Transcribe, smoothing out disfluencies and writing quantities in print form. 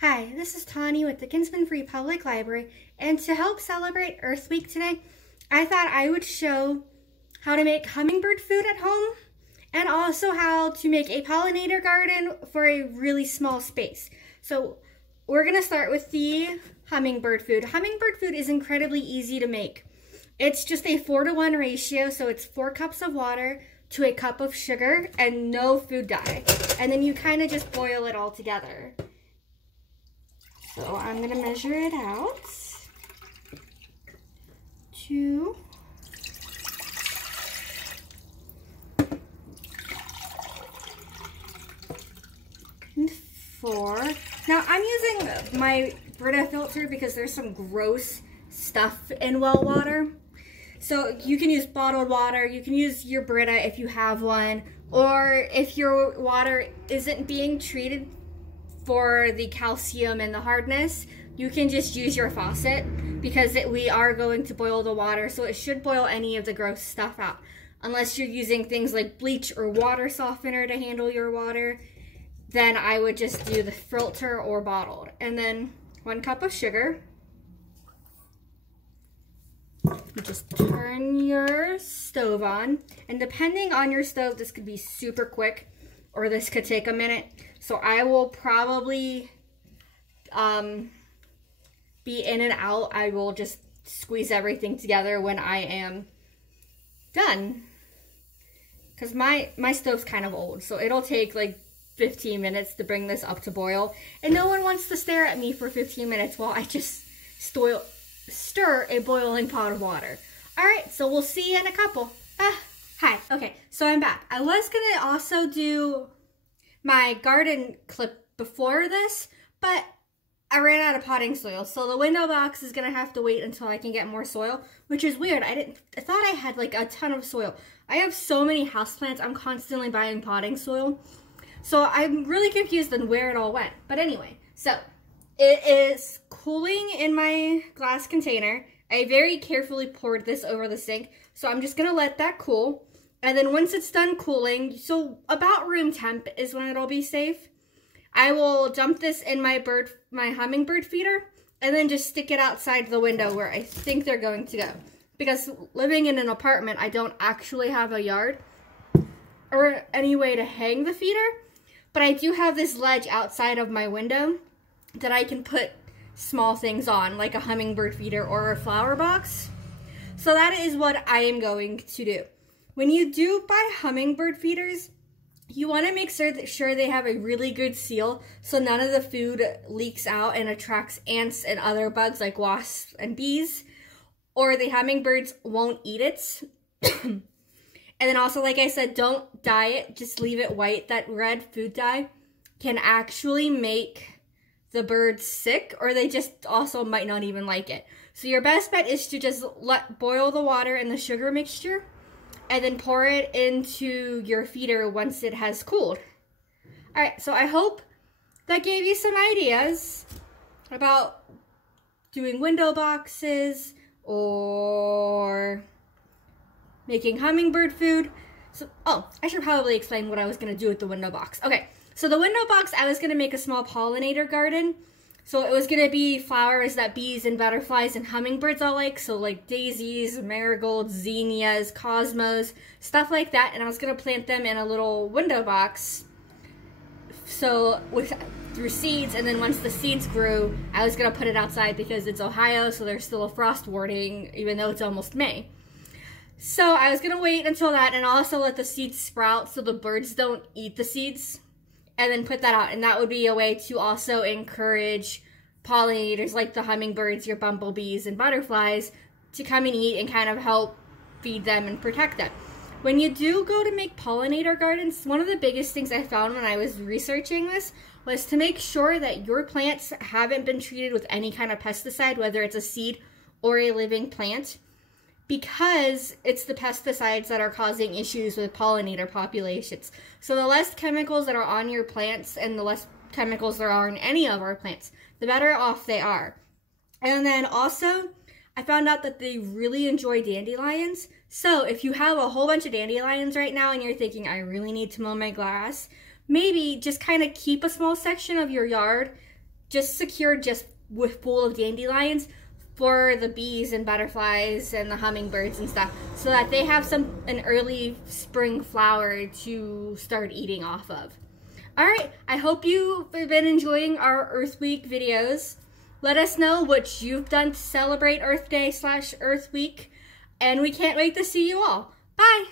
Hi, this is Tani with the Kinsman Free Public Library, and to help celebrate Earth Week today, I thought I would show how to make hummingbird food at home and also how to make a pollinator garden for a really small space. So we're going to start with the hummingbird food. Hummingbird food is incredibly easy to make. It's just a 4-to-1 ratio, so it's 4 cups of water to a cup of sugar and no food dye. And then you kind of just boil it all together. So I'm going to measure it out. 2. And 4. Now I'm using my Brita filter because there's some gross stuff in well water. So you can use bottled water, you can use your Brita if you have one, or if your water isn't being treated for the calcium and the hardness, you can just use your faucet because we are going to boil the water, so it should boil any of the gross stuff out. Unless you're using things like bleach or water softener to handle your water, then I would just do the filter or bottled. And then 1 cup of sugar. You just turn your stove on, and depending on your stove, this could be super quick or this could take a minute. So I will probably be in and out. I will just squeeze everything together when I am done. Because my stove's kind of old, so it'll take like 15 minutes to bring this up to boil. And no one wants to stare at me for 15 minutes while I just stir a boiling pot of water. Alright, so we'll see you in a couple. Hi. Okay, so I'm back. I was going to also do my garden clip before this, but I ran out of potting soil. So the window box is going to have to wait until I can get more soil, which is weird. I thought I had like a ton of soil. I have so many houseplants, I'm constantly buying potting soil. So I'm really confused on where it all went. But anyway, so it is cooling in my glass container. I very carefully poured this over the sink, so I'm just going to let that cool. And then once it's done cooling, so about room temp is when it'll be safe, I will dump this in my hummingbird feeder and then just stick it outside the window where I think they're going to go. Because living in an apartment, I don't actually have a yard or any way to hang the feeder, but I do have this ledge outside of my window that I can put small things on, like a hummingbird feeder or a flower box. So that is what I am going to do. When you do buy hummingbird feeders, you want to make sure they have a really good seal so none of the food leaks out and attracts ants and other bugs like wasps and bees, or the hummingbirds won't eat it. And then also, like I said, don't dye it, just leave it white. That red food dye can actually make the birds sick, or they just also might not even like it. So your best bet is to just boil the water and the sugar mixture and then pour it into your feeder once it has cooled. Alright, so I hope that gave you some ideas about doing window boxes or making hummingbird food. So, I should probably explain what I was going to do with the window box. Okay, so the window box, I was going to make a small pollinator garden. So it was going to be flowers that bees and butterflies and hummingbirds all like. So like daisies, marigolds, zinnias, cosmos, stuff like that. And I was going to plant them in a little window box. So through seeds, and then once the seeds grew, I was going to put it outside because it's Ohio, so there's still a frost warning, even though it's almost May. So I was going to wait until that and also let the seeds sprout so the birds don't eat the seeds, and then put that out. And that would be a way to also encourage pollinators like the hummingbirds, your bumblebees, and butterflies to come and eat and kind of help feed them and protect them. When you do go to make pollinator gardens, one of the biggest things I found when I was researching this was to make sure that your plants haven't been treated with any kind of pesticide, whether it's a seed or a living plant, because it's the pesticides that are causing issues with pollinator populations. So the less chemicals that are on your plants and the less chemicals there are in any of our plants, the better off they are. And then also, I found out that they really enjoy dandelions. So if you have a whole bunch of dandelions right now and you're thinking, I really need to mow my grass, maybe just kind of keep a small section of your yard just secured just with full of dandelions for the bees and butterflies and the hummingbirds and stuff, so that they have an early spring flower to start eating off of. Alright, I hope you've been enjoying our Earth Week videos. Let us know what you've done to celebrate Earth Day / Earth Week, and we can't wait to see you all. Bye!